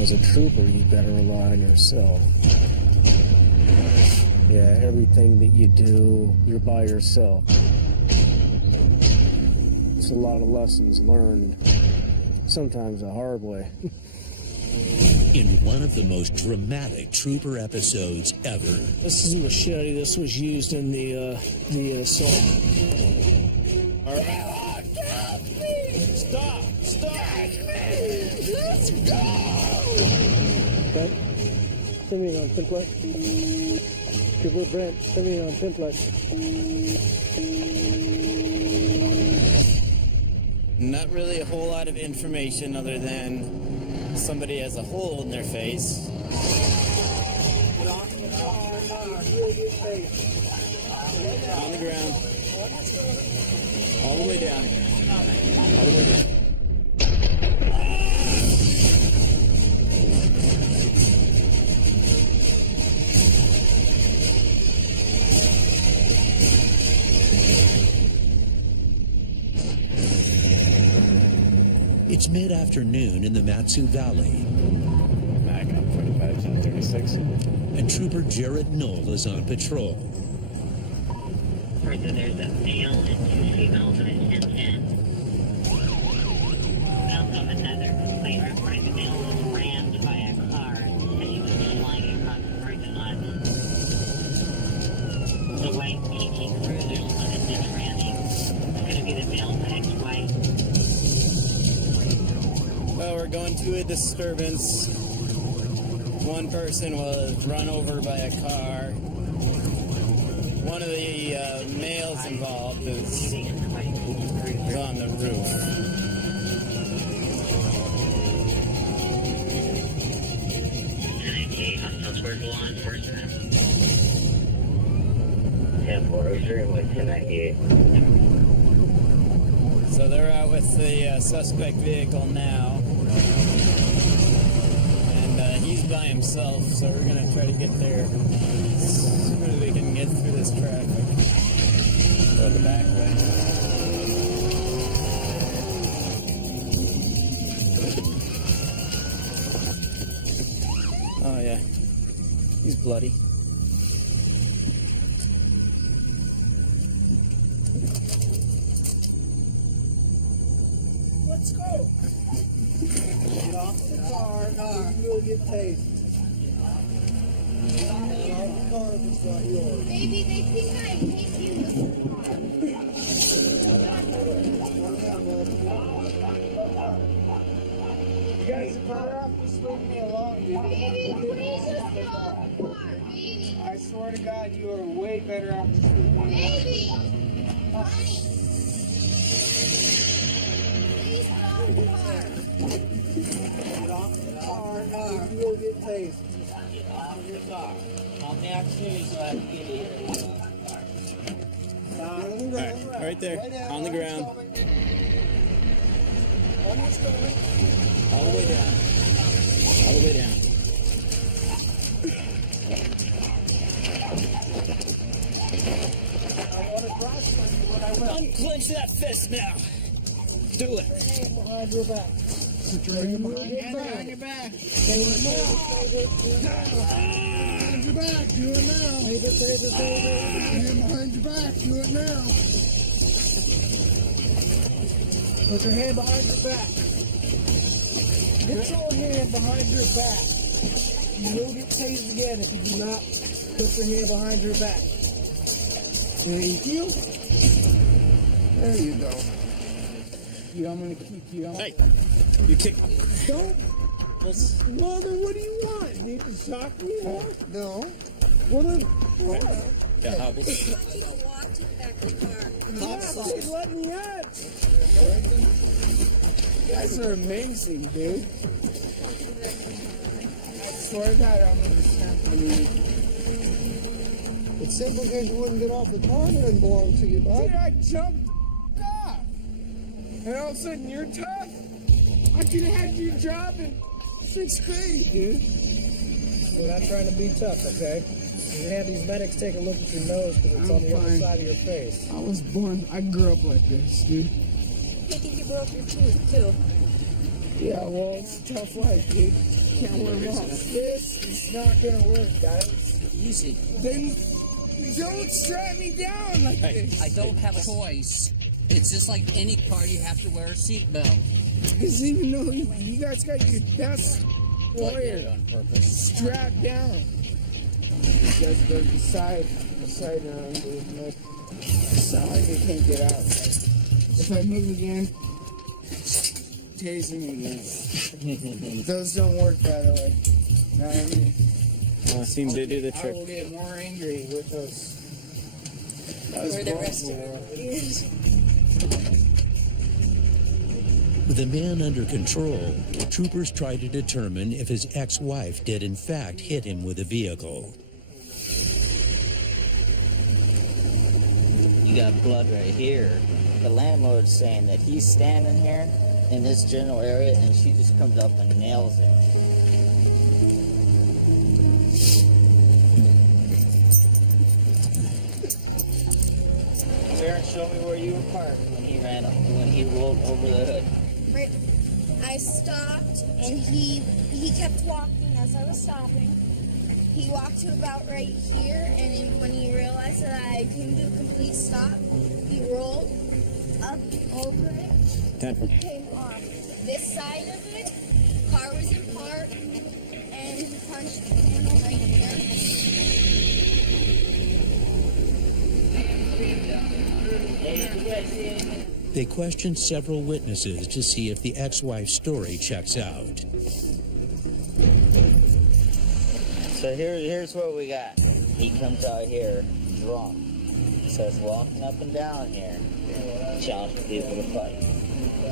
As a trooper, you better rely on yourself. Yeah, everything that you do, you're by yourself. It's a lot of lessons learned, sometimes the hard way. In one of the most dramatic trooper episodes ever. This is a machete. This was used in the assault. All right. Stop! Let's go! Brent, send me on template. Trooper Brent, send me on template. Not really a whole lot of information other than somebody has a hole in their face. On the ground. All the way down. All the way down. It's mid-afternoon in the Matsu Valley. Back up 45-36. And Trooper Jared Knoll is on patrol. Right, so there's a male and 2 females in a 10-10. Also another complaint reporting the male was rammed by a car and he was flying across the parking lot. The white PT Cruiser's looking just ranting. It's going to be the male's ex-wife. Well, we're going to a disturbance. One person was run over by a car. One of the males involved is on the roof. Hostiles were law enforcement. 10-403 with 1098. So they're out with the suspect vehicle now. And he's by himself, so we're going to try to get there as soon as we can get through this traffic. Go the back way. Oh, yeah. He's bloody. Let's go. Get off the car. You will get tased. Get off the car if it's not yours. Baby, they think I hate you. You guys are caught up. Just leave me alone, dude. Baby, please just get off the car. Baby. I swear to God, you are way better off just leaving me alone. Baby. Honey. Please get off the car. Get off the car. You will get tased. Get off your car. I'll back soon so I can get in. Right there. On the ground. All the way down. All the way down. Unclench that fist now. Do it. Behind your back. Put your hand behind your back. Behind your back. Do it now. Hand behind your back. Do it now. Put your hand behind your back. Get your hand behind your back. You will get tased again if you do not put your hand behind your back. Thank you. There you go. I'm going to keep you on. Hey, you kick. Don't. Well, then what do you want? Need to shock me more? No. Well, then what? Yeah, hobbles. She's letting me out. You guys are amazing, dude. I swear to God, I'm going to snap my knee. It's simple because you wouldn't get off the car that doesn't belong to you, bud. Dude, I jumped off. And all of a sudden, you're tough. I could have had your job in 6th grade, dude. We're not trying to be tough, okay? You have these medics take a look at your nose because it's on the other side of your face. I was born, I grew up like this, dude. I think you broke your tooth, too. Yeah, well, it's a tough life, dude. Can't wear them off. This is not gonna work, guys. Easy. Then don't strap me down like this. I don't have a choice. It's just like any car, you have to wear a seatbelt. Because even though you guys got your best warrior on purpose. strapped down, you guys go to the side around the side, you can't get out. If I move again, tasing me again. Those don't work, by the way. Know what I mean? Seem to do the I trick. will get more angry with those. Where the rest of it is. With the man under control, troopers try to determine if his ex-wife did in fact hit him with a vehicle. You got blood right here. The landlord's saying that he's standing here in this general area and she just comes up and nails him. Come here and show me where you were parked when he rolled over the hood. Right. I stopped and he kept walking as I was stopping. He walked to about right here, and then when he realized that I couldn't do a complete stop, he rolled up over it, came off this side of it, car was in park, and he punched the panel right here. Hey, did you guys see anything? They questioned several witnesses to see if the ex-wife's story checks out. So here's what we got. He comes out here drunk. Starts walking up and down here, challenging people to fight.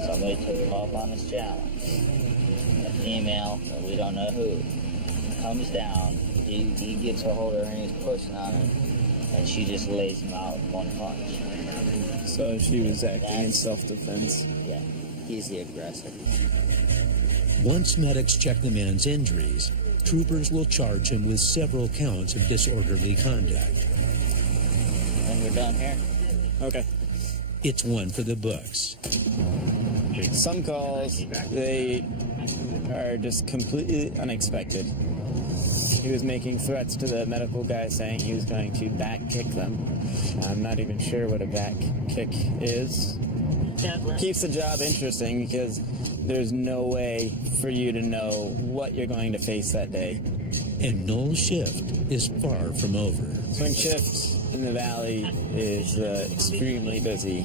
Somebody took him up on his challenge. A female, that we don't know who, comes down. He gets a hold of her and he's pushing on her, and she just lays him out with one punch. So she was acting in self-defense. Yeah, he's the aggressor. Once medics check the man's injuries, troopers will charge him with several counts of disorderly conduct. And we're done here. Okay. It's one for the books. Some calls, they are just completely unexpected. He was making threats to the medical guy saying he was going to back kick them. I'm not even sure what a back kick is. Keeps the job interesting because there's no way for you to know what you're going to face that day. And Noel's shift is far from over. Swing shift in the valley is extremely busy.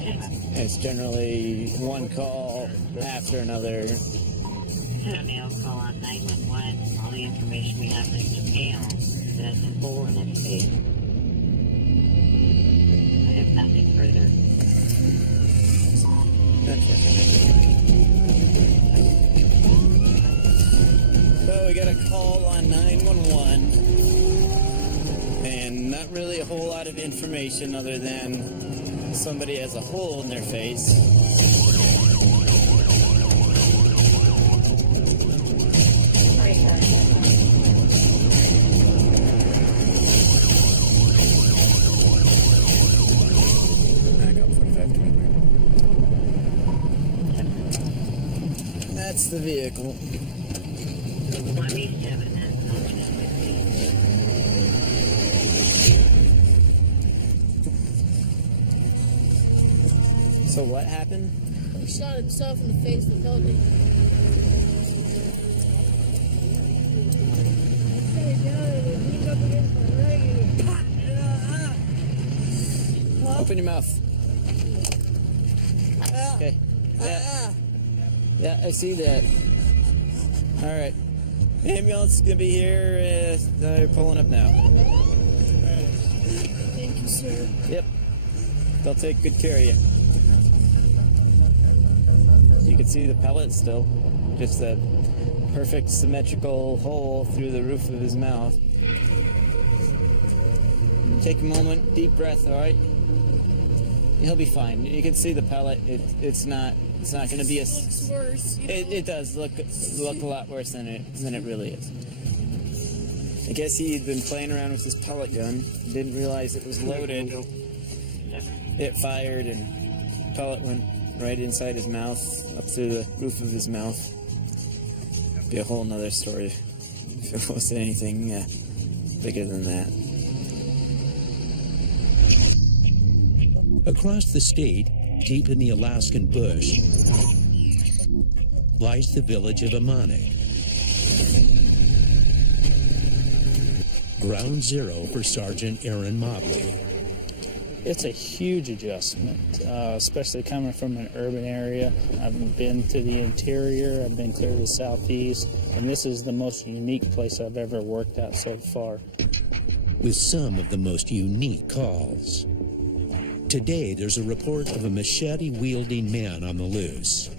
It's generally one call after another. Had a male call on 911. All the information we have is the male that has a hole in his face. I have nothing further. So we got a call on 911, and not really a whole lot of information other than somebody has a hole in their face. That's the vehicle. 27 and So what happened? He shot himself in the face with building. Open your mouth. Okay. Yeah, I see that. All right. Ambulance is gonna be here. They're pulling up now. Thank you, sir. Yep. They'll take good care of you. You can see the pellet still. Just a perfect symmetrical hole through the roof of his mouth. Take a moment, deep breath, all right? He'll be fine. You can see the pellet. It's not going to be a. Looks worse. It does look a lot worse than it really is. I guess he'd been playing around with his pellet gun. Didn't realize it was loaded. It fired and pellet went right inside his mouth, up through the roof of his mouth. be a whole nother story if it was anything bigger than that. Across the state, deep in the Alaskan bush, lies the village of Amonic. Ground zero for Sergeant Aaron Mobley. It's a huge adjustment, especially coming from an urban area. I've been to the interior, I've been clear to the southeast, and this is the most unique place I've ever worked at so far. With some of the most unique calls. Today, there's a report of a machete-wielding man on the loose.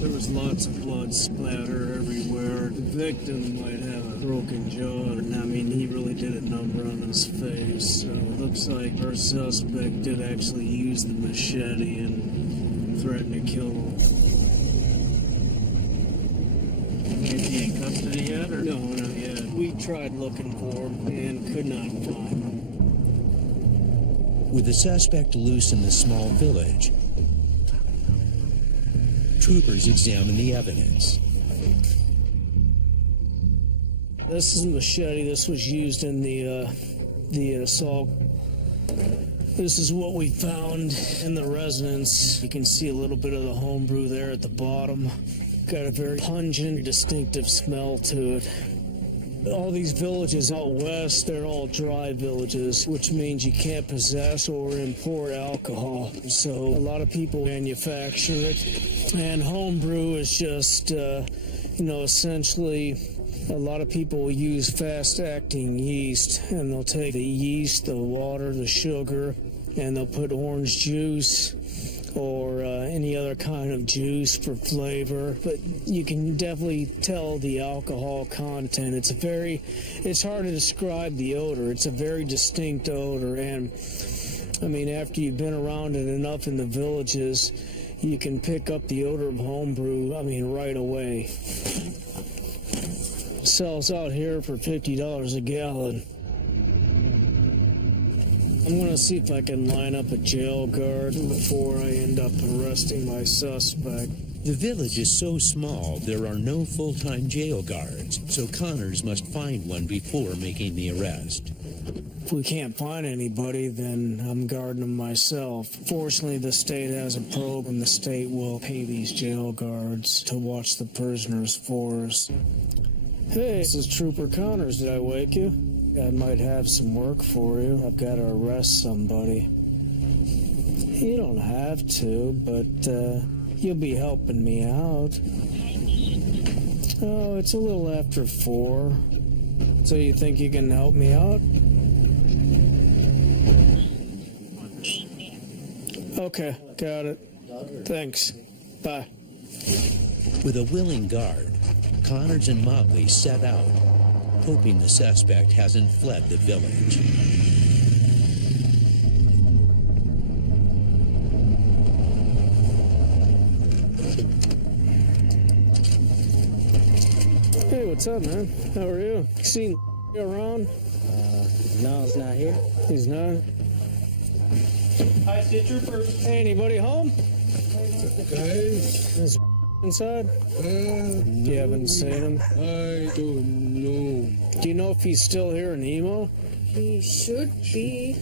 There was lots of blood splatter everywhere. The victim might have a broken jaw, and I mean, he really did a number on his face. So it looks like our suspect did actually use the machete and threaten to kill him. Is he in custody yet, or? No, not yet. We tried looking for him and could not find him. With the suspect loose in the small village, troopers examine the evidence. This is a machete. This was used in the assault. This is what we found in the residence. You can see a little bit of the homebrew there at the bottom. Got a very pungent, distinctive smell to it. All these villages out west, they're all dry villages, which means you can't possess or import alcohol. So a lot of people manufacture it. And homebrew is just, essentially a lot of people use fast-acting yeast, and they'll take the yeast, the water, the sugar, and they'll put orange juice or any other kind of juice for flavor, but you can definitely tell the alcohol content. It's hard to describe the odor. It's a very distinct odor, and I mean, after you've been around it enough in the villages, you can pick up the odor of homebrew, right away. Sells out here for $50 a gallon. I'm going to see if I can line up a jail guard before I end up arresting my suspect. The village is so small, there are no full-time jail guards, so Connors must find one before making the arrest. If we can't find anybody, then I'm guarding them myself. Fortunately, the state has a program. The state will pay these jail guards to watch the prisoners for us. Hey, this is Trooper Connors. Did I wake you? I might have some work for you. I've got to arrest somebody. You don't have to, but you'll be helping me out. Oh, it's a little after 4. So you think you can help me out? Okay, got it. Thanks. Bye. With a willing guard, Connors and Motley set out, hoping the suspect hasn't fled the village. Hey, what's up, man? How are you? Seen around? No, it's not here. He's not. Hi, State Trooper. Hey, anybody home? Guys, Is inside? You haven't seen him? I don't know. Do you know if he's still here in Emo? He should be.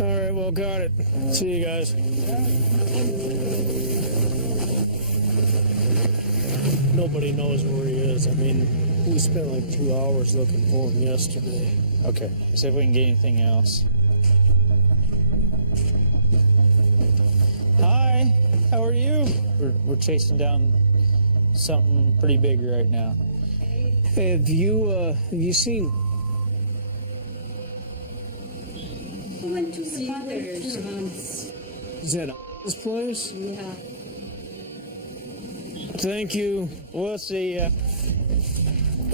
All right, well, got it. See you guys. Nobody knows where he is. I mean, we spent like 2 hours looking for him yesterday. Okay, see if we can get anything else. Hi, how are you? We're chasing down something pretty big right now. Hey, have you seen? We went to the father's house. Is that this place? Yeah. Thank you. We'll see ya.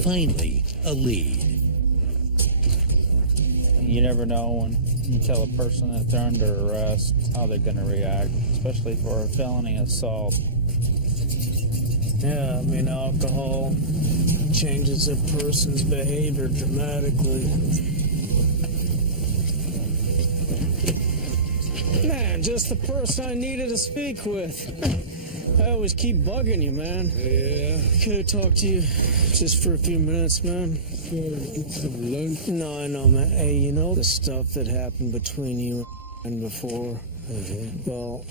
Finally, a lead. You never know when you tell a person that they're under arrest how they're going to react, especially for a felony assault. Yeah, I mean, alcohol changes a person's behavior dramatically. Man, just the person I needed to speak with. I always keep bugging you, man. Yeah. Could I talk to you just for a few minutes, man? Get some lunch. No, I know, man. Hey, you know the stuff that happened between you and before? Well,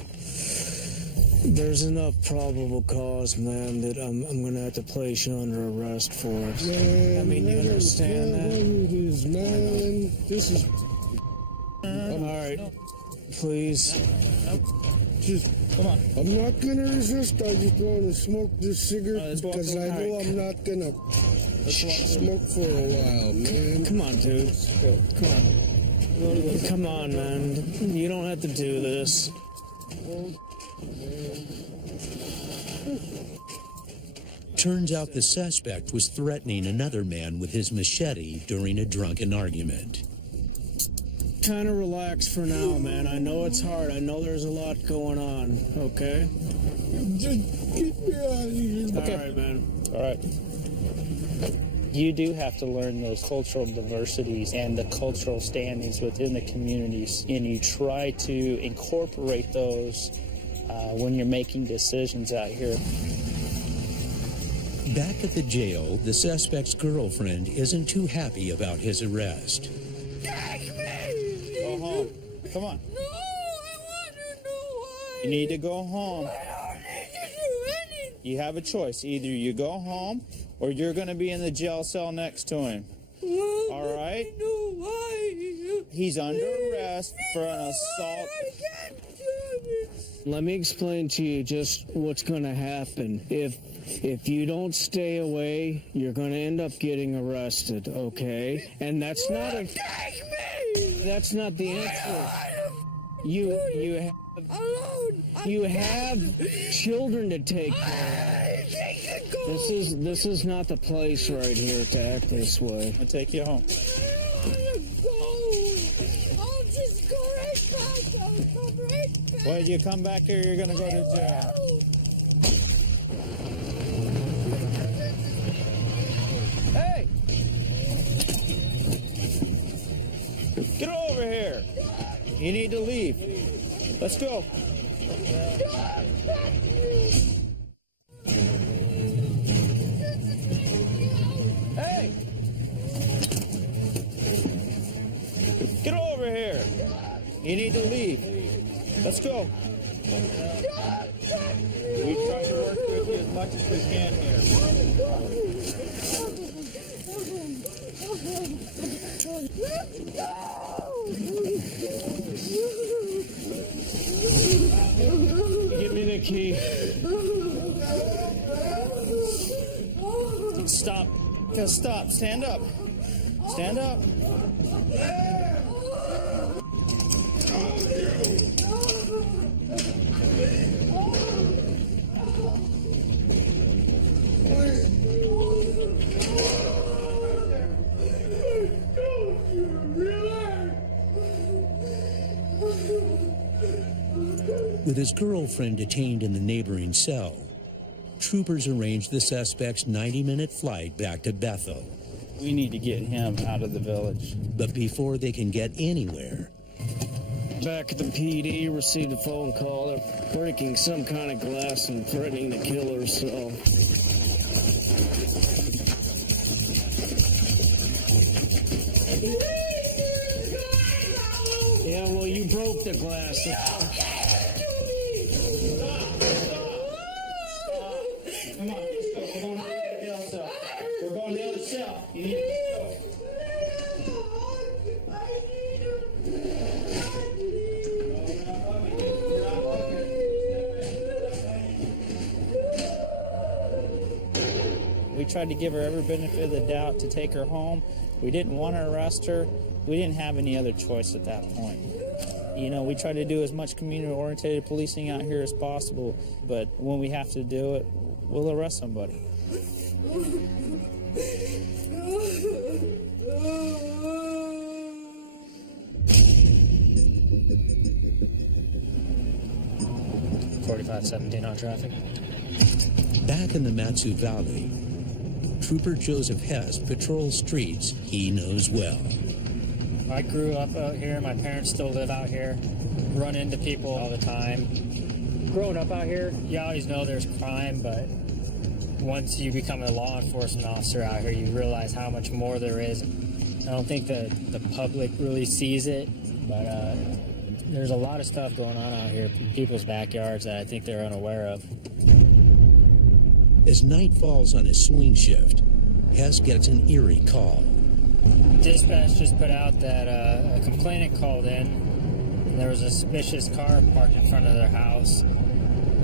there's enough probable cause, man, that I'm going to have to place you under arrest for it. Man, I mean, you understand that? It is, man. This is... All right. Please. Just... Come on. I'm not going to resist. I just want to smoke this cigarette because I know I'm not going to smoke for a while, man. Come on, dude. Come on. Come on, man. You don't have to do this. Turns out the suspect was threatening another man with his machete during a drunken argument. Kind of relax for now, man. I know it's hard. I know there's a lot going on, okay? Just get me out of here. Okay. All right, man. All right. You do have to learn those cultural diversities and the cultural standings within the communities, and you try to incorporate those when you're making decisions out here. Back at the jail, the suspect's girlfriend isn't too happy about his arrest. Go home. Come on. No, I want to know why. You need to go home. I don't need to do anything. You have a choice. Either you go home or you're going to be in the jail cell next to him. Well, All right? I know why. He's under arrest for an assault. I can't do this. Let me explain to you just what's going to happen. If you don't stay away, you're going to end up getting arrested, okay? And that's not a... That's not the answer. You have children to take care of. This is not the place right here to act this way. I'll take you home. I'll just go right back. I'll come right back. Well, you come back here, you're going to go to jail. Hey! Get over here. You need to leave. Let's go. Hey! Get over here. You need to leave. Let's go. We try to work with you as much as we can Give me the key. Stop. Just stop. Stand up. Stand up. With his girlfriend detained in the neighboring cell, troopers arranged the suspect's 90-minute flight back to Bethel. We need to get him out of the village. But before they can get anywhere, Back at the PD, received a phone call. They're breaking some kind of glass and threatening to kill her, so... Yeah, well, you broke the glass. Come on, let's go. We're going to the other cell. We're going to the other cell. You need to go. We tried to give her every benefit of the doubt to take her home. We didn't want to arrest her. We didn't have any other choice at that point. You know, we try to do as much community-oriented policing out here as possible, but when we have to do it, we'll arrest somebody. .4517 on traffic. back in the Matsu Valley, Trooper Joseph Hess patrols streets he knows well. I grew up out here. My parents still live out here. Run into people all the time. growing up out here, you always know there's crime, but once you become a law enforcement officer out here, you realize how much more there is. I don't think the public really sees it, but there's a lot of stuff going on out here in people's backyards that I think they're unaware of. As night falls on his swing shift, Hess gets an eerie call. Dispatch just put out that a complainant called in, and there was a suspicious car parked in front of their house.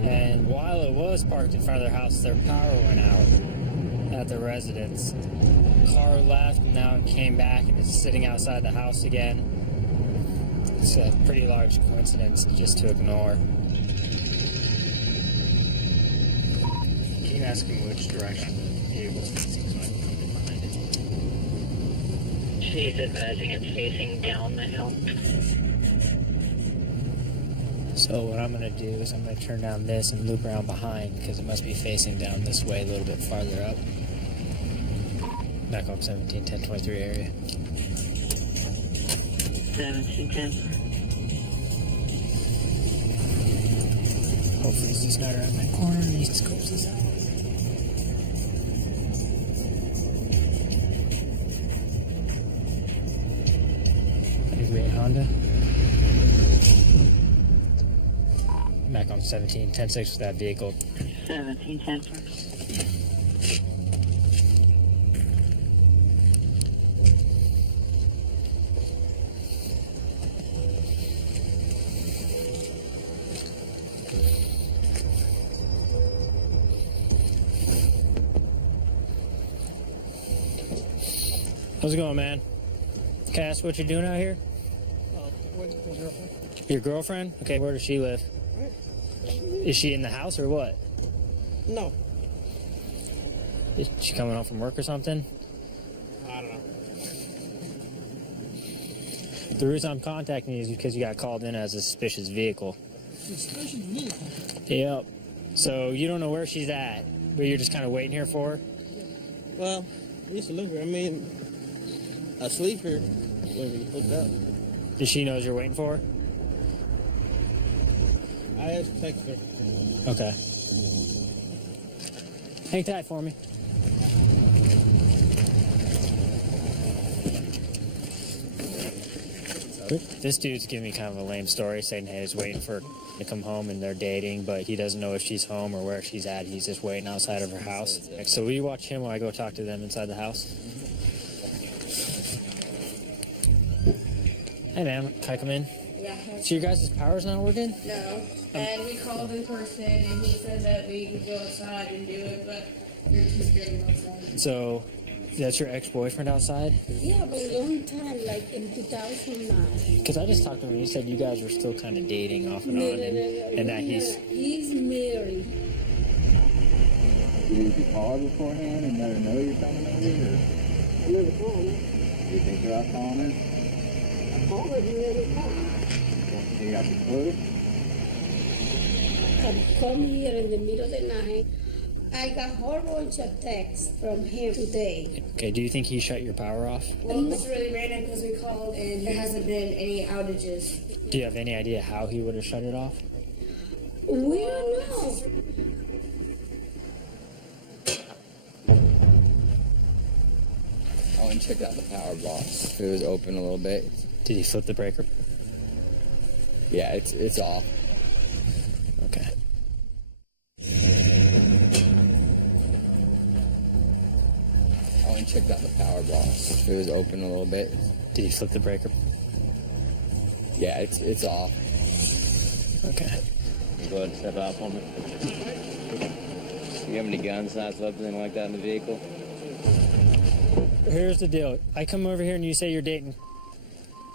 And while it was parked in front of their house, their power went out at the residence. Car left, and now it came back, and it's sitting outside the house again. It's a pretty large coincidence just to ignore. Can you ask him which direction the vehicle is facing so I can come in behind it? She's advising it's facing down the hill. So what I'm going to do is I'm going to turn down this and loop around behind because it must be facing down this way a little bit farther up. Back on 17, 10, 23 area. 1710. Hopefully he's not around that corner and he scopes this out. A great Honda. Back on 17, 10-6 with that vehicle. 1710 first. How's it going, man? Can I ask what you're doing out here? Your girlfriend? Okay, where does she live? Is she in the house or what? No. Is she coming home from work or something? I don't know. The reason I'm contacting you is because you got called in as a suspicious vehicle. Suspicious vehicle? Yep. So you don't know where she's at, but you're just kind of waiting here for her? Well, I used to live here. I mean, I sleep here when we hooked up. Does she know you're waiting for her? I just text her. Okay. Hang tight for me. This dude's giving me kind of a lame story, saying, hey, he's waiting for her to come home and they're dating, but he doesn't know if she's home or where she's at. He's just waiting outside of her house. So will you watch him while I go talk to them inside the house? Hey, man, can I come in? Yeah. So your guys' power's not working? No. And we called in person, and he said that we could go outside and do it, but you're too scared to go outside. So that's your ex-boyfriend outside? Yeah, but a long time, like in 2009. Because I just talked to him and he said you guys were still kind of dating off and on, and that He's married. Did you call her beforehand and let her know you're coming over, or? I never called her. Do you think about calling her? I called her, he never called. You got the clue? I come here in the middle of the night. I got a whole bunch of texts from him today. Okay, do you think he shut your power off? Well, it's really random because we called and there hasn't been any outages. Do you have any idea how he would have shut it off? We don't know. I went and checked out the power box. It was open a little bit. Did he flip the breaker? Yeah, it's off. Okay. I went and checked out the power box. It was open a little bit. Did he flip the breaker? Yeah, it's off. Okay. Go ahead and step out for me. You have any guns, knives, weapons, anything like that in the vehicle? Here's the deal. I come over here and you say you're dating.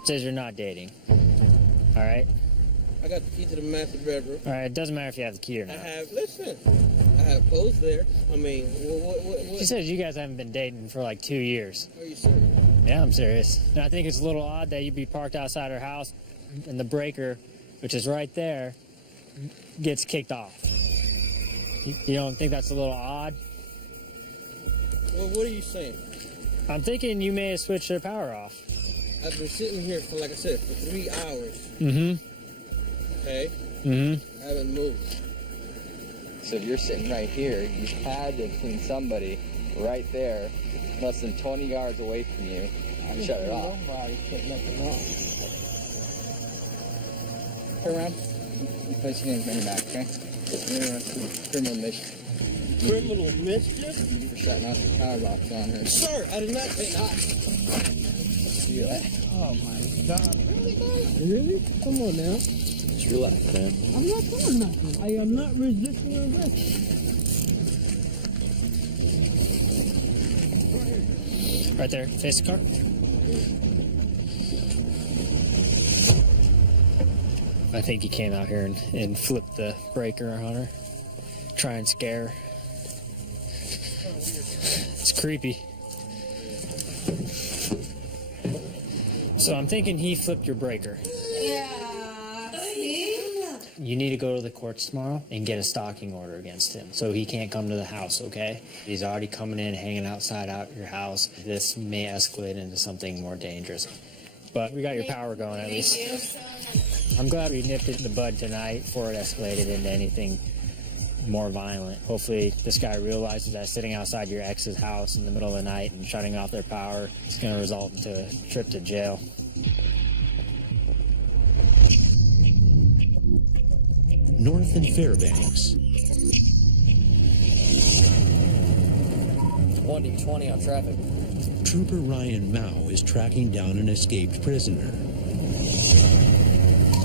It says you're not dating. All right? I got the key to the master bedroom. All right, it doesn't matter if you have the key or not. I have clothes there. I mean, what? She says you guys haven't been dating for like 2 years. Are you serious? Yeah, I'm serious. And I think it's a little odd that you'd be parked outside her house and the breaker, which is right there, gets kicked off. You don't think that's a little odd? Well, what are you saying? I'm thinking you may have switched her power off. I've been sitting here for 3 hours. Mm-hmm. Okay? Mm-hmm. I haven't moved. So if you're sitting right here, you had to have seen somebody right there, less than 20 yards away from you, and shut it off. Nobody put nothing on. Turn around. Place your name, bring it back, okay? Criminal mischief. Criminal mischief? For shutting off the power box on her. Sir, I did not say that. See that? Oh my God. Really, guys? Really? Come on now. Just relax, man. I'm not doing nothing. I am not resisting arrest. Right there, face the car. I think he came out here and flipped the breaker on her. Try and scare her. It's creepy. So I'm thinking he flipped your breaker. Yeah. You need to go to the courts tomorrow and get a stalking order against him so he can't come to the house, okay? He's already coming in, hanging outside out your house. This may escalate into something more dangerous. But we got your power going at least. I'm glad we nipped it in the bud tonight before it escalated into anything more violent. Hopefully this guy realizes that sitting outside your ex's house in the middle of the night and shutting off their power is going to result into a trip to jail. North in Fairbanks. 1D20 on traffic. Trooper Ryan Mao is tracking down an escaped prisoner.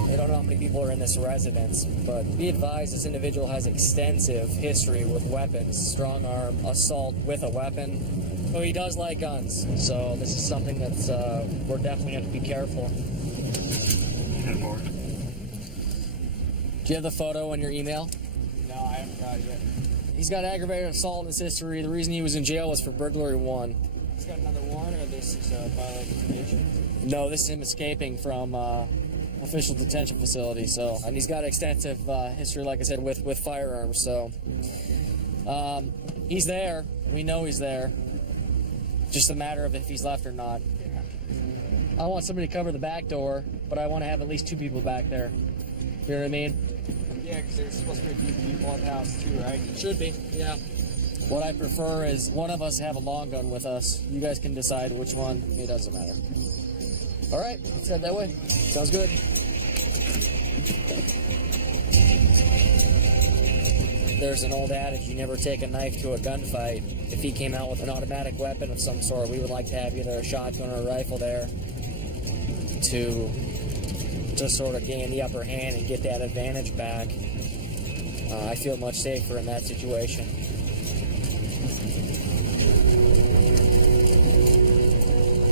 They don't know how many people are in this residence, but be advised this individual has extensive history with weapons, strong arm, assault with a weapon. So he does like guns, so this is something that's, we're definitely going to be careful. Do you have the photo in your email? No, I haven't got it yet. He's got aggravated assault in his history. The reason he was in jail was for burglary 1. He's got another warrant, or this is violating conditions? No, this is him escaping from official detention facility. So, and he's got extensive history, like I said, with firearms. So, he's there. We know he's there. Just a matter of if he's left or not. I want somebody to cover the back door, but I want to have at least 2 people back there. You know what I mean? Yeah, because there's supposed to be people at the house too, right? Should be, yeah. What I prefer is one of us have a long gun with us. You guys can decide which one. It doesn't matter. All right, let's head that way. Sounds good. There's an old adage, you never take a knife to a gunfight. If he came out with an automatic weapon of some sort, we would like to have either a shotgun or a rifle there to sort of gain the upper hand and get that advantage back. I feel much safer in that situation.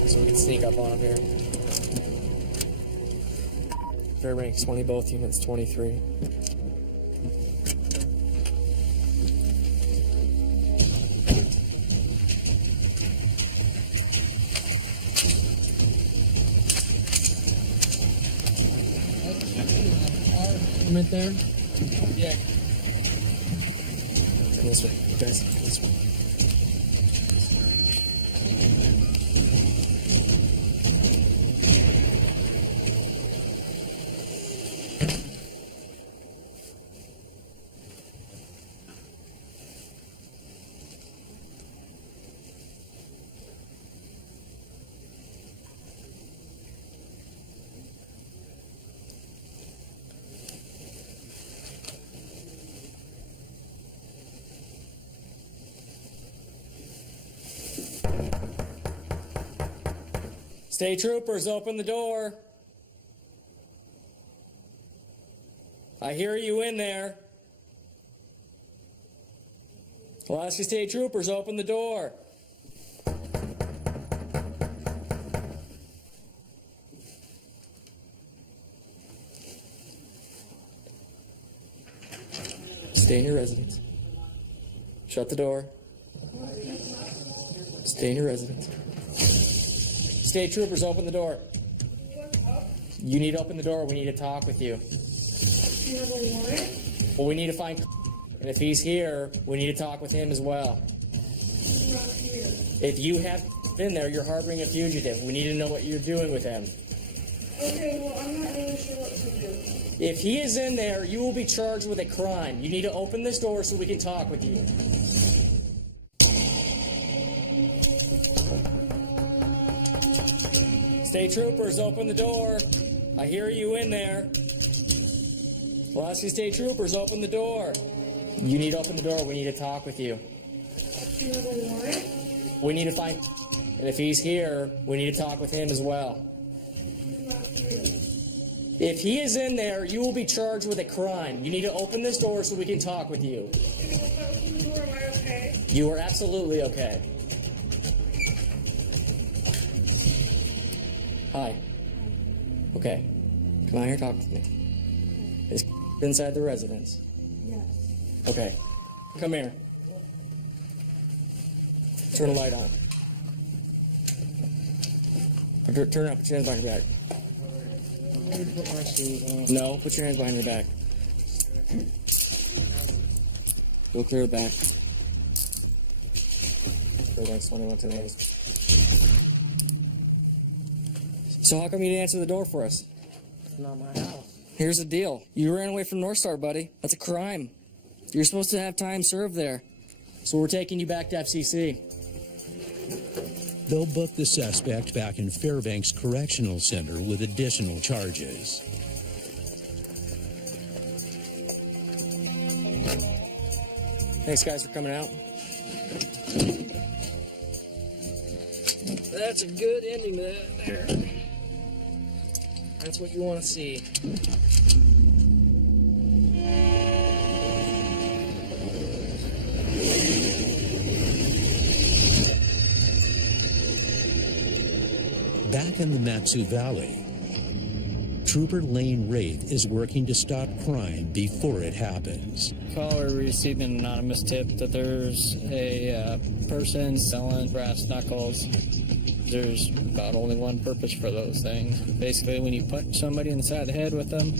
So we can sneak up on him here. Fairbanks 20, both units 23. Right there? Yeah. Come this way, guys. This way. State troopers, open the door. I hear you in there. Alaska State troopers, open the door. Stay in your residence. Shut the door. Stay in your residence. State troopers, open the door. You need to open the door. We need to talk with you. You have a warrant? Well, we need to find, and if he's here, we need to talk with him as well. He's not here. If you have been there, you're harboring a fugitive. We need to know what you're doing with him. Okay, well, I'm not really sure what to do. If he is in there, you will be charged with a crime. You need to open this door so we can talk with you. State troopers, open the door. I hear you in there. Pulaski State troopers, open the door. You need to open the door. We need to talk with you. We need to find... And if he's here, we need to talk with him as well. If he is in there, you will be charged with a crime. You need to open this door so we can talk with you. You are absolutely okay. Hi. Okay. Come out here and talk with me. Is inside the residence? Yes. Okay. Come here. Turn the light on. Turn up. Put your hands behind your back. Put my shoes on. No, put your hands behind your back. Go clear the back. Clear the next 21 to the next. So how come you didn't answer the door for us? It's not my house. Here's the deal. You ran away from North Star, buddy. That's a crime. You're supposed to have time served there. So we're taking you back to FCC. They'll book the suspect back in Fairbanks Correctional Center with additional charges. Thanks, guys, for coming out. That's a good ending to that there. That's what you want to see. Back in the Matsu Valley, Trooper Lane Wraith is working to stop crime before it happens. Caller received an anonymous tip that there's a person selling brass knuckles. There's about only one purpose for those things. Basically, when you punch somebody in the side of the head with them,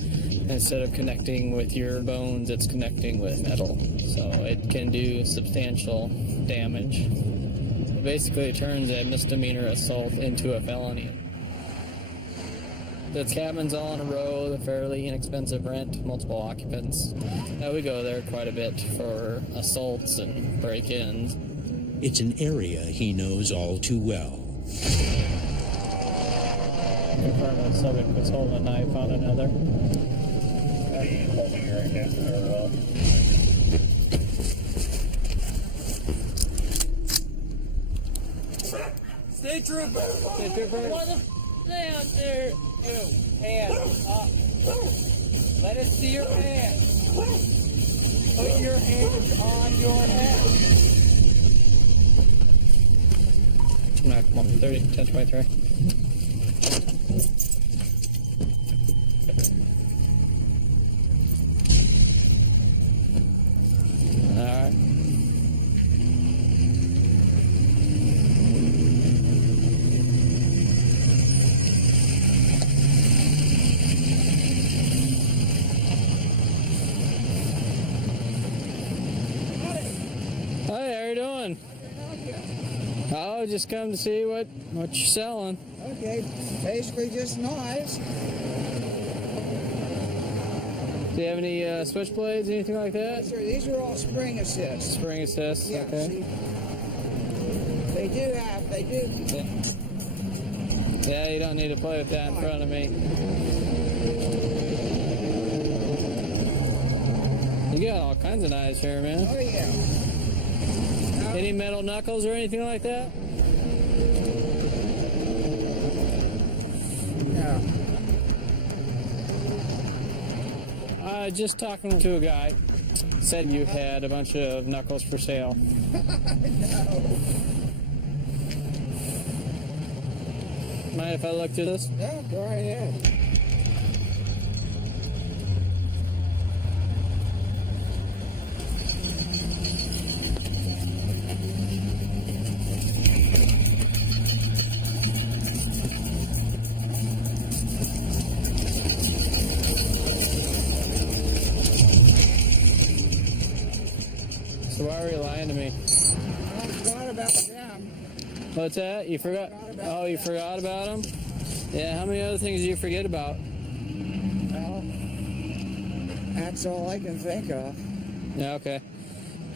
instead of connecting with your bones, it's connecting with metal. So it can do substantial damage. Basically, it turns a misdemeanor assault into a felony. The cabin's all in a row, the fairly inexpensive rent, multiple occupants. We go there quite a bit for assaults and break-ins. It's an area he knows all too well. Confirm that subject was holding a knife on another. State trooper! State trooper! Stay out there! Hands up. Let us see your hands. Put your hands on your head. Come on, 30, 10-23. All right. Hey, how you doing? Oh, just come to see what you're selling. Okay, basically just knives. Do you have any switchblades, anything like that? Yes, sir. These are all spring assist. Spring assist, Yeah, okay. see, they do. Yeah, you don't need to play with that in front of me. You got all kinds of knives here, man. Oh, yeah. Any metal knuckles or anything like that? No. Just talking to a guy. Said you had a bunch of knuckles for sale. No. Mind if I look through this? Yeah, go right ahead. So why were you lying to me? I forgot about them. What's that? You forgot? Oh, you forgot about them? Yeah, how many other things do you forget about? Well, That's all I can think of. Yeah, okay.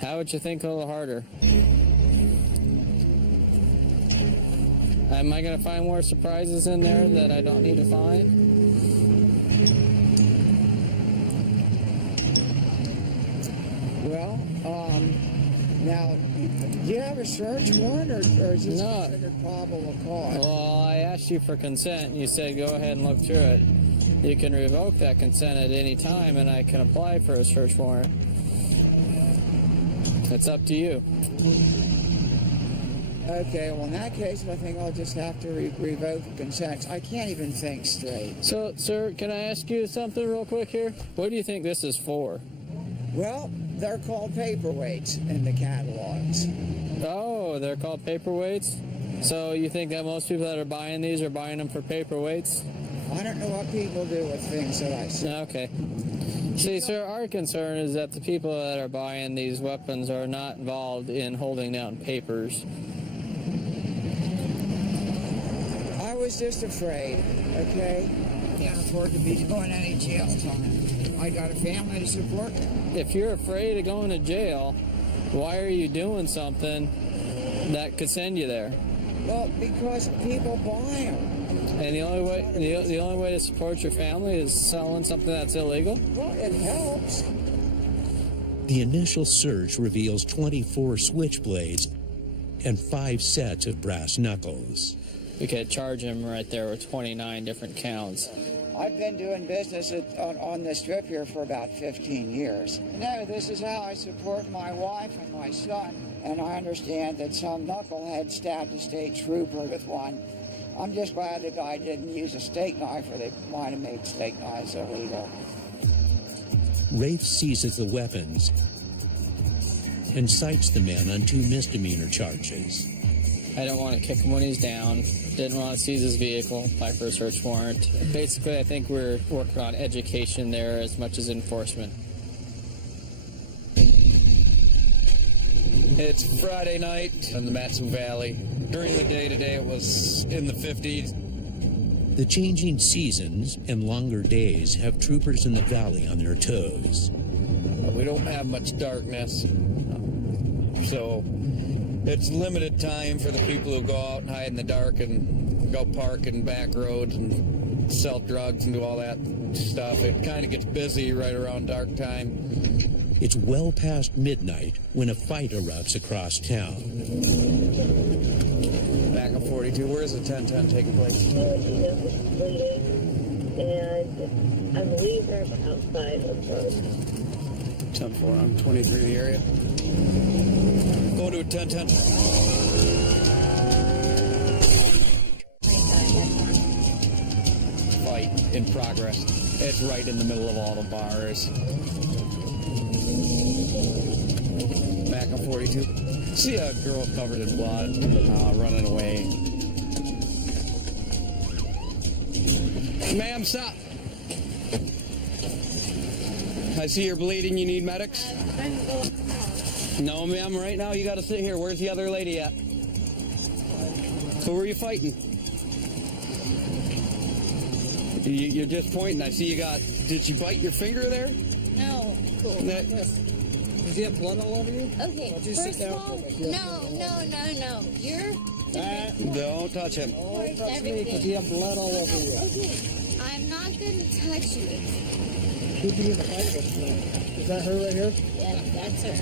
How would you think a little harder? Am I going to find more surprises in there that I don't need to find? Well, now, do you have a search warrant, or is this considered probable cause? Well, I asked you for consent, and you said go ahead and look through it. You can revoke that consent at any time, and I can apply for a search warrant. It's up to you. Okay, well, in that case, I think I'll just have to revoke the consent. I can't even think straight. So, sir, can I ask you something real quick here? What do you think this is for? Well, they're called paperweights in the catalogs. Oh, they're called paperweights? So you think that most people that are buying these are buying them for paperweights? I don't know what people do with things that I see. Okay. See, sir, our concern is that the people that are buying these weapons are not involved in holding down papers. I was just afraid, okay? Can't afford to be going any jail time. I got a family to support. If you're afraid of going to jail, why are you doing something that could send you there? Well, because people buy them. And the only way to support your family is selling something that's illegal? Well, it helps. The initial search reveals 24 switchblades and 5 sets of brass knuckles. We could charge him right there with 29 different counts. I've been doing business on the strip here for about 15 years. You know, this is how I support my wife and my son. And I understand that some knucklehead stabbed a state trooper with one. I'm just glad the guy didn't use a steak knife, or they might have made steak knives illegal. Rafe seizes the weapons and cites the men on 2 misdemeanor charges. I don't want to kick him when he's down. Didn't want to seize his vehicle, apply for a search warrant. Basically, I think we're working on education there as much as enforcement. It's Friday night in the Matsu Valley. During the day today, it was in the 50s. The changing seasons and longer days have troopers in the valley on their toes. We don't have much darkness, so it's limited time for the people who go out and hide in the dark and go park in back roads and sell drugs and do all that stuff. It kind of gets busy right around dark time. It's well past midnight when a fight erupts across town. Back on 42, where is the 1010 taking place? And I believe they're outside of the 10-4, I'm 23 in the area. Going to a 1010. Fight in progress. It's right in the middle of all the bars. Back on 42. See a girl covered in blood running away. Ma'am, stop. I see you're bleeding. You need medics? No, ma'am. Right now you got to sit here. Where's the other lady at? Who are you fighting? You're just pointing. I see you got... Did she bite your finger there? No. Cool. Does he have blood all over you? Okay, first of all, no. You're... Don't touch him. Don't touch me because you have blood all over you. Okay, I'm not going to touch you. Who do you fight with now? Is that her right here? Yeah, that's her.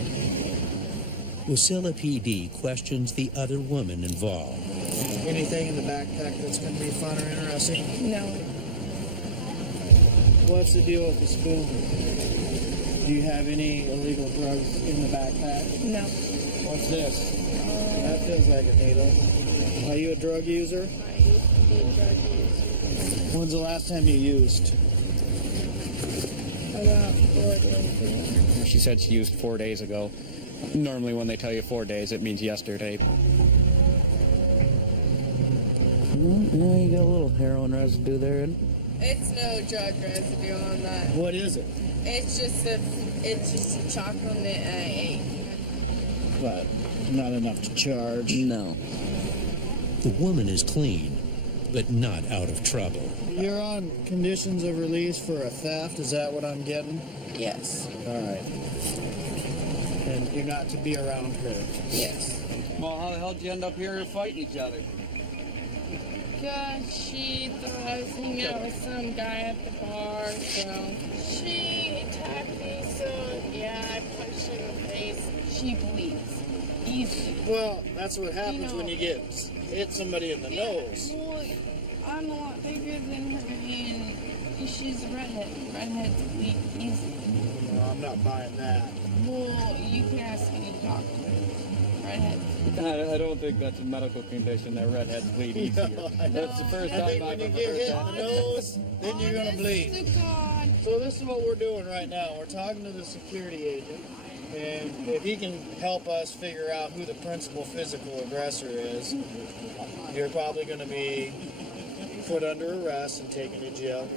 Wasilla PD questions the other woman involved. Anything in the backpack that's going to be fun or interesting? No. What's the deal with the spoon? Do you have any illegal drugs in the backpack? No. What's this? That feels like a needle. Are you a drug user? I used to be a drug user. When's the last time you used? About 4 days ago. She said she used 4 days ago. Normally when they tell you 4 days, it means yesterday. Yeah, you got a little heroin residue there. It's no drug residue on that. What is it? It's just a chocolate that I ate. But not enough to charge. No. The woman is clean, but not out of trouble. You're on conditions of release for a theft, is that what I'm getting? Yes. All right. And you're not to be around her? Yes. Well, how the hell did you end up here fighting each other? Because she thought I was hanging out with some guy at the bar, so she attacked me, so yeah, I punched her in the face. She bleeds. Easy. Well, that's what happens when you get hit somebody in the nose. Well, I'm a lot bigger than her, and she's a redhead. Redheads bleed easy. No, I'm not buying that. Well, you can ask any doctor. Redhead. I don't think that's a medical condition that redheads bleed easier. That's the first time I think when you get hit in the nose, then you're going to bleed. So this is what we're doing right now. We're talking to the security agent, and if he can help us figure out who the principal physical aggressor is, you're probably going to be put under arrest and taken to jail.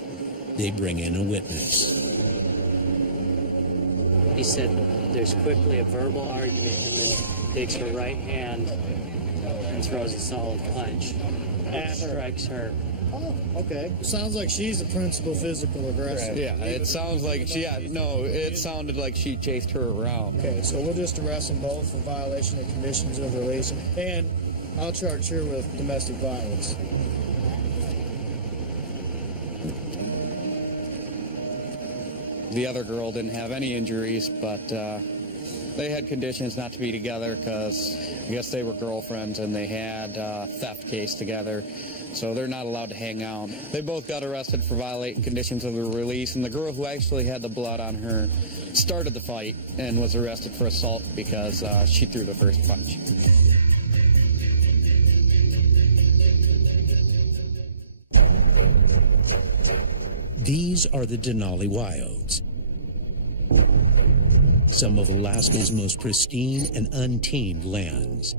They bring in a witness. He said there's quickly a verbal argument and then takes her right hand and throws a solid punch. And strikes her. Oh, okay. Sounds like she's the principal physical aggressor. Yeah, it sounds like it sounded like she chased her around. Okay, so we'll just arrest them both for violation of conditions of release, and I'll charge her with domestic violence. The other girl didn't have any injuries, but they had conditions not to be together because I guess they were girlfriends and they had a theft case together. So they're not allowed to hang out. They both got arrested for violating conditions of the release, and the girl who actually had the blood on her started the fight and was arrested for assault because she threw the first punch. These are the Denali Wilds, some of Alaska's most pristine and untamed lands.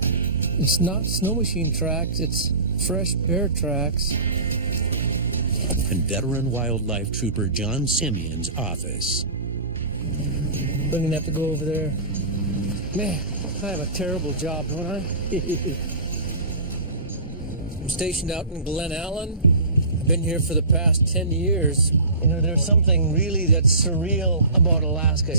It's not snow machine tracks, it's fresh bear tracks. And veteran wildlife trooper John Simeon's office. I'm gonna have to go over there. Man, I have a terrible job, don't I? I'm stationed out in Glen Allen. I've been here for the past 10 years. You know, there's something really that's surreal about Alaska.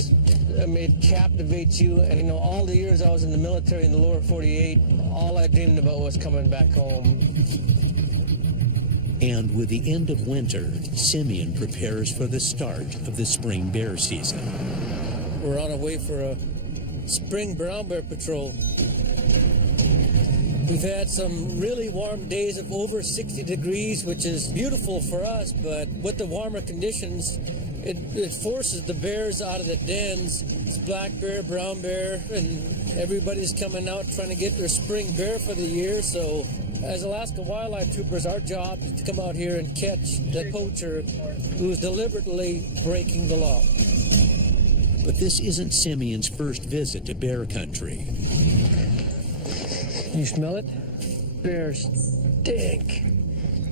I mean, it captivates you. And, you know, all the years I was in the military in the lower 48, all I dreamed about was coming back home. And with the end of winter, Simeon prepares for the start of the spring bear season. We're on our way for a spring brown bear patrol. We've had some really warm days of over 60 degrees, which is beautiful for us, but with the warmer conditions, it forces the bears out of the dens. It's black bear, brown bear, and everybody's coming out trying to get their spring bear for the year. So as Alaska Wildlife Troopers, our job is to come out here and catch the poacher who is deliberately breaking the law. But this isn't Simeon's first visit to bear country. You smell it? Bears stink.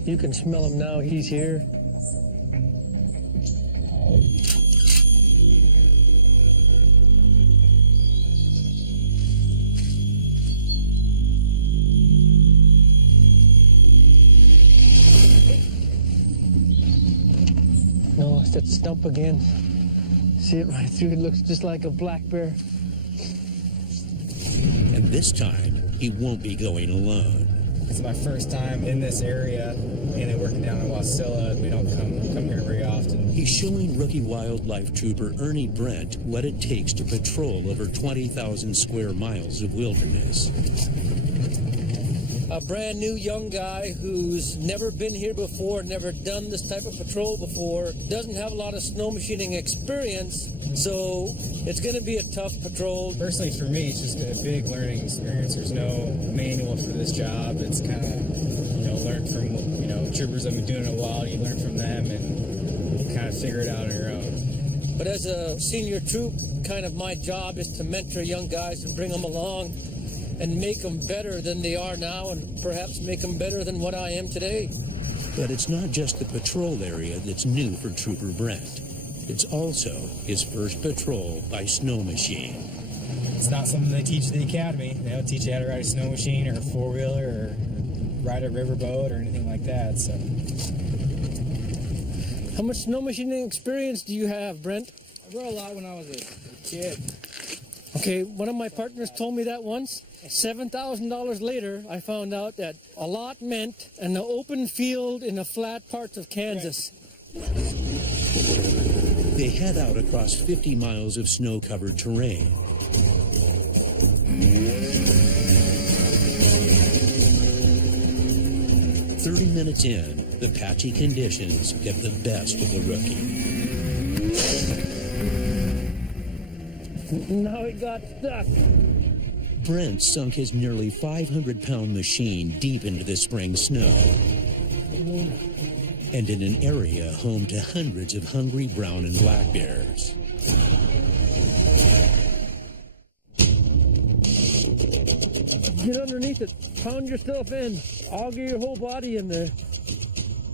You can smell him now. He's here. No, it's that stump again. See it right through. It looks just like a black bear. And this time, he won't be going alone. It's my first time in this area, mainly working down in Wasilla. We don't come here very often. He's showing rookie wildlife trooper Ernie Brent what it takes to patrol over 20,000 square miles of wilderness. A brand new young guy who's never been here before, never done this type of patrol before, doesn't have a lot of snow machining experience, so it's going to be a tough patrol. Personally, for me, it's just been a big learning experience. There's no manual for this job. It's kind of, learn from, troopers that have been doing it a while. You learn from them and you kind of figure it out on your own. But as a senior troop, kind of my job is to mentor young guys and bring them along and make them better than they are now, and perhaps make them better than what I am today. But it's not just the patrol area that's new for Trooper Brent. It's also his first patrol by snow machine. It's not something they teach at the academy. They don't teach you how to ride a snow machine or a four-wheeler or ride a riverboat or anything like that. So, How much snow machining experience do you have, Brent? I rode a lot when I was a kid. Okay, one of my partners told me that once. $7,000 later, I found out that a lot meant an open field in the flat parts of Kansas. They head out across 50 miles of snow-covered terrain. "30 minutes in, the patchy conditions get the best of the rookie. Now it got stuck. Brent sunk his nearly 500-pound machine deep into the spring snow. And in an area home to hundreds of hungry brown and black bears. Get underneath it. Pound yourself in. Auger your whole body in there.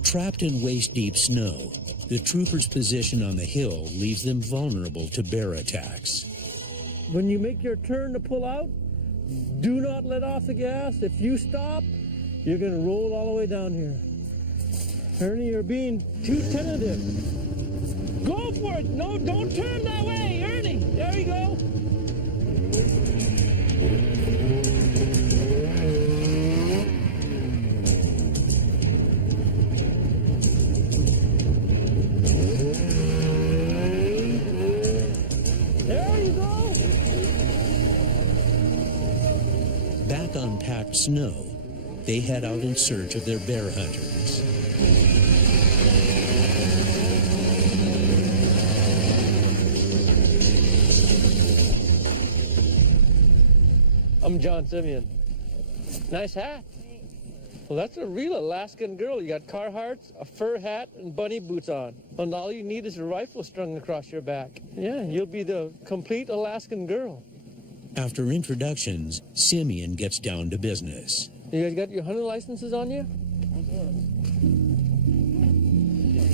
Trapped in waist-deep snow, the troopers' position on the hill leaves them vulnerable to bear attacks. When you make your turn to pull out, do not let off the gas. If you stop, you're going to roll all the way down here. Ernie, you're being too tentative. Go for it. No, don't turn that way, Ernie. There you go. There you go. Back on packed snow, they head out in search of their bear hunters. I'm John Simeon. Nice hat. Well, that's a real Alaskan girl. You got Carhartts, a fur hat, and bunny boots on. And all you need is a rifle strung across your back. Yeah, you'll be the complete Alaskan girl. After introductions, Simeon gets down to business. You guys got your hunting licenses on you?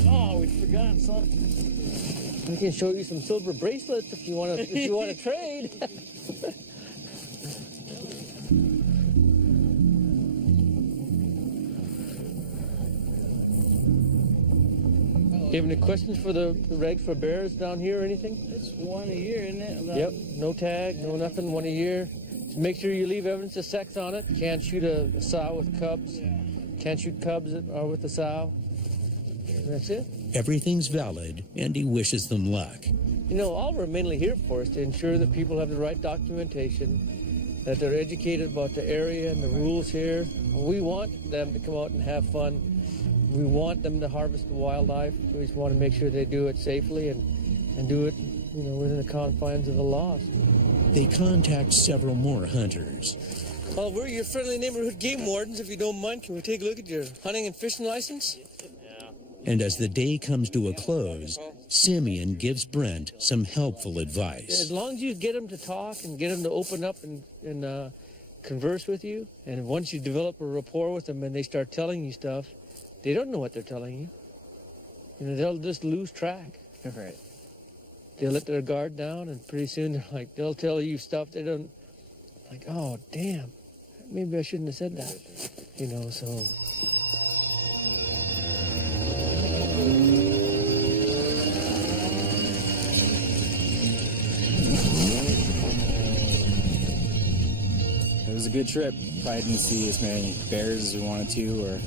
Oh, we forgot something. I can show you some silver bracelets if you want to trade. Do you have any questions for the regs for bears down here or anything? It's one a year, isn't it? Yep, no tag, no nothing, one a year. Just make sure you leave evidence of sex on it. Can't shoot a sow with cubs. Can't shoot cubs that are with a sow. That's it. Everything's valid, and he wishes them luck. You know, all we're mainly here for is to ensure that people have the right documentation, that they're educated about the area and the rules here. We want them to come out and have fun. We want them to harvest the wildlife. We just want to make sure they do it safely and do it, you know, within the confines of the laws. They contact several more hunters. Well, we're your friendly neighborhood game wardens. If you don't mind, can we take a look at your hunting and fishing license? And as the day comes to a close, Simeon gives Brent some helpful advice. As long as you get them to talk and get them to open up and converse with you, and once you develop a rapport with them and they start telling you stuff, they don't know what they're telling you. You know, they'll just lose track. Right. They'll let their guard down, and pretty soon they're like, they'll tell you stuff they don't, like, oh, damn, maybe I shouldn't have said that. You know, so. It was a good trip. Probably didn't see as many bears as we wanted to, or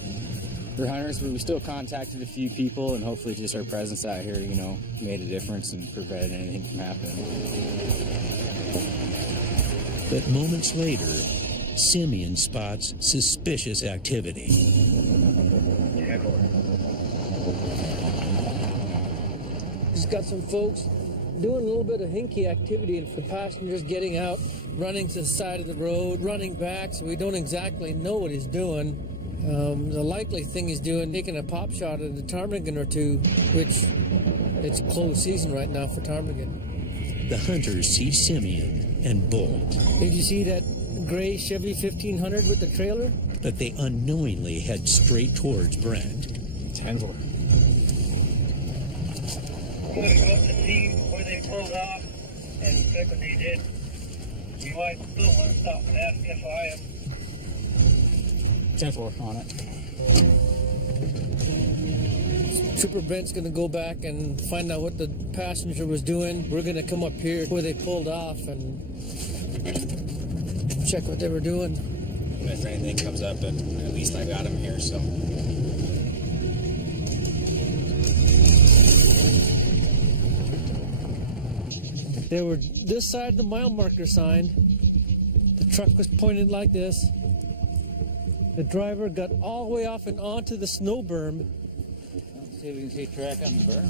hunters, but we still contacted a few people, and hopefully just our presence out here, you know, made a difference and prevented anything from happening. But moments later, Simeon spots suspicious activity. Just got some folks doing a little bit of hinky activity, and for passengers getting out, running to the side of the road, running back, so we don't exactly know what he's doing. The likely thing he's doing, taking a pop shot at a ptarmigan or two, which it's closed season right now for ptarmigan. The hunters see Simeon and bolt. Did you see that gray Chevy 1500 with the trailer? But they unknowingly head straight towards Brent. 10-4. I'm going to go up to see where they pulled off and check what they did. You might still want to stop and ask if I am. 10-4 on it. Trooper Brent's going to go back and find out what the passenger was doing. We're going to come up here where they pulled off and check what they were doing. If anything comes up, but at least I got him here, so. They were this side of the mile marker sign. The truck was pointed like this. The driver got all the way off and onto the snow berm. Let's see if we can see track on the berm.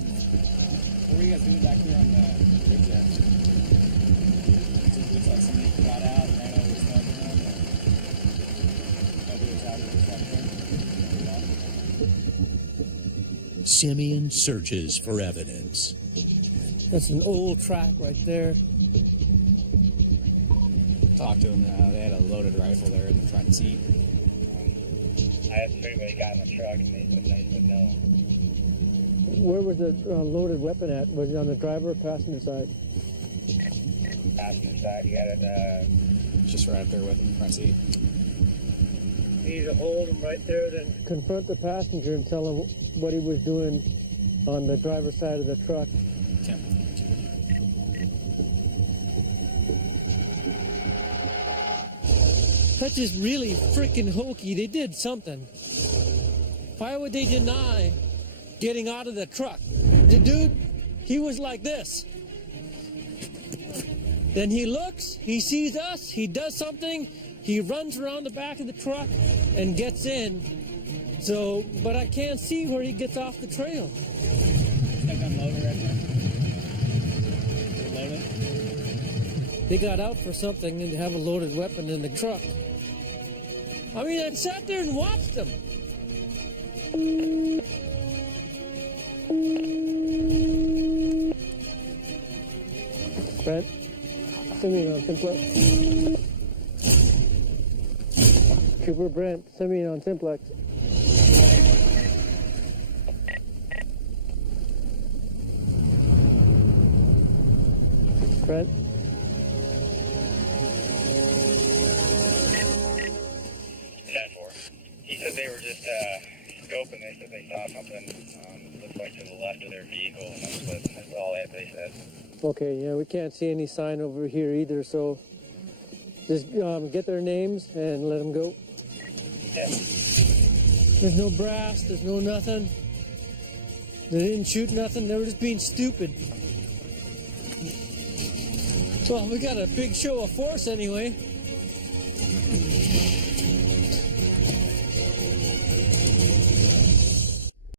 What are you guys doing back here on the bridge there? It looks like somebody got out and ran over the snow berm. Nobody was out of the truck there. Simeon searches for evidence. That's an old track right there. Talked to them. They had a loaded rifle there in the front seat. I asked if anybody got in the truck, and they said no. Where was the loaded weapon at? Was it on the driver or passenger side? Passenger side, he had it. Just right up there with him, front seat. Need to hold him right there, then. Confront the passenger and tell him what he was doing on the driver's side of the truck. That's just really freaking hokey. They did something. Why would they deny getting out of the truck? The dude, he was like this. Then he looks, he sees us, he does something, he runs around the back of the truck and gets in. So, but I can't see where he gets off the trail. They got out for something and have a loaded weapon in the truck. I mean, I sat there and watched them. Brent, send me on simplex. Trooper Brent, send me on simplex. Brent. He said they were just scoping. They said they saw something looked like to the left of their vehicle, and that's all that they said. Okay, yeah, we can't see any sign over here either, so just get their names and let them go. Yeah. There's no brass, there's no nothing. They didn't shoot nothing, they were just being stupid. Well, we got a big show of force anyway.